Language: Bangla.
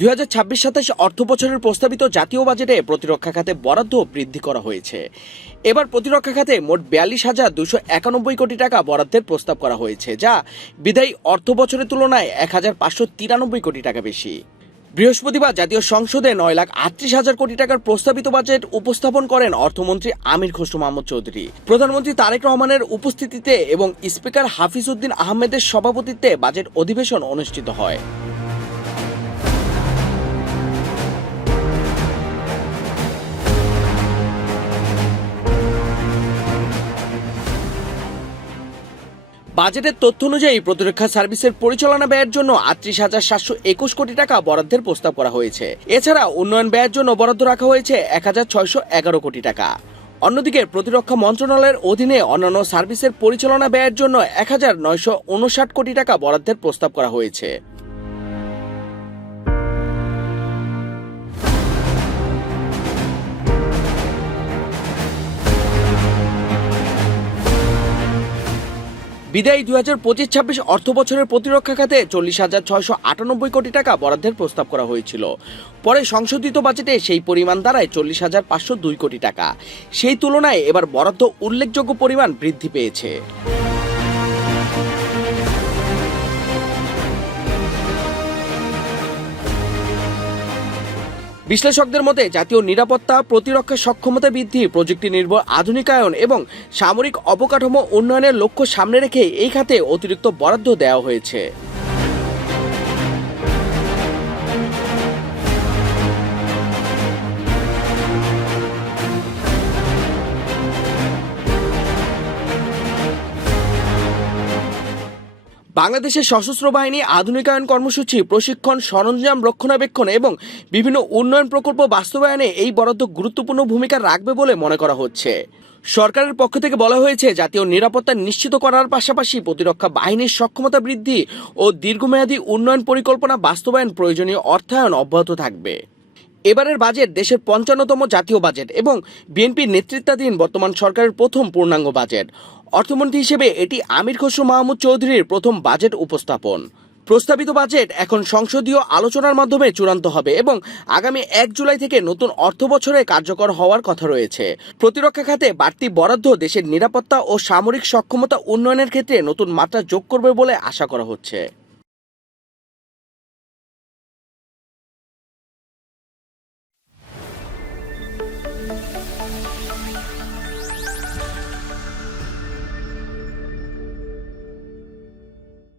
২০২৬-২৭ অর্থবছরের প্রস্তাবিত জাতীয় বাজেটে প্রতিরক্ষা খাতে বরাদ্দ বৃদ্ধি করা হয়েছে। এবার প্রতিরক্ষা খাতে মোট ৪২,২৯১ কোটি টাকা বরাদ্দের প্রস্তাব করা হয়েছে, যা বিদায়ী অর্থ বছরের তুলনায় ১,৫৯৩ কোটি টাকা বেশি। বৃহস্পতিবার জাতীয় সংসদে ৯,৩৮,০০০ কোটি টাকার প্রস্তাবিত বাজেট উপস্থাপন করেন অর্থমন্ত্রী আমির খসরু মাহমুদ চৌধুরী। প্রধানমন্ত্রী তারেক রহমানের উপস্থিতিতে এবং স্পিকার হাফিজ উদ্দিন আহমেদের সভাপতিত্বে বাজেট অধিবেশন অনুষ্ঠিত হয়। বাজেটের তথ্য অনুযায়ী প্রতিরক্ষা সার্ভিসের পরিচালনা ব্যয়ের জন্য ৩৮,৭২১ কোটি টাকা বরাদ্দের প্রস্তাব করা হয়েছে। এছাড়া উন্নয়ন ব্যয়ের জন্য বরাদ্দ রাখা হয়েছে ১,৬১১ কোটি টাকা। অন্যদিকে প্রতিরক্ষা মন্ত্রণালয়ের অধীনে অন্যান্য সার্ভিসের পরিচালনা ব্যয়ের জন্য ১,৯৫৯ কোটি টাকা বরাদ্দের প্রস্তাব করা হয়েছে। বিদায়ী ২০২৫-২৬ অর্থ বছরের প্রতিরক্ষা খাতে ৪০,৬৯৮ কোটি টাকা বরাদ্দের প্রস্তাব করা হয়েছিল। পরে সংশোধিত বাজেটে সেই পরিমাণ দাঁড়ায় ৪০,৫০২ কোটি টাকা। সেই তুলনায় এবার বরাদ্দ উল্লেখযোগ্য পরিমাণ বৃদ্ধি পেয়েছে। বিশ্লেষকদের মতে জাতীয় নিরাপত্তা, প্রতিরক্ষা সক্ষমতা বৃদ্ধি, প্রযুক্তি নির্ভর আধুনিকায়ন এবং সামরিক অবকাঠামো উন্নয়নের লক্ষ্য সামনে রেখে এই খাতে অতিরিক্ত বরাদ্দ দেওয়া হয়েছে। বাংলাদেশের সশস্ত্র বাহিনী আধুনিকায়ন কর্মসূচি, প্রশিক্ষণ, সরঞ্জাম রক্ষণাবেক্ষণ এবং বিভিন্ন উন্নয়ন প্রকল্প বাস্তবায়নে এই বরাদ্দ গুরুত্বপূর্ণ ভূমিকা রাখবে বলে মনে করা হচ্ছে। সরকারের পক্ষ থেকে বলা হয়েছে, জাতীয় নিরাপত্তা নিশ্চিত করার পাশাপাশি প্রতিরক্ষা বাহিনীর সক্ষমতা বৃদ্ধি ও দীর্ঘমেয়াদী উন্নয়ন পরিকল্পনা বাস্তবায়ন প্রয়োজনীয় অর্থায়ন অব্যাহত থাকবে। এবারের বাজেট দেশের ৫৫তম জাতীয় বাজেট এবং বিএনপির নেতৃত্বাধীন বর্তমান সরকারের প্রথম পূর্ণাঙ্গ বাজেট। অর্থমন্ত্রী হিসেবে এটি আমির খসরু মাহমুদ চৌধুরীর প্রথম বাজেট উপস্থাপন। প্রস্তাবিত বাজেট এখন সংসদীয় আলোচনার মাধ্যমে চূড়ান্ত হবে এবং আগামী ১ জুলাই থেকে নতুন অর্থ বছরে কার্যকর হওয়ার কথা রয়েছে। প্রতিরক্ষা খাতে বাড়তি বরাদ্দ দেশের নিরাপত্তা ও সামরিক সক্ষমতা উন্নয়নের ক্ষেত্রে নতুন মাত্রা যোগ করবে বলে আশা করা হচ্ছে।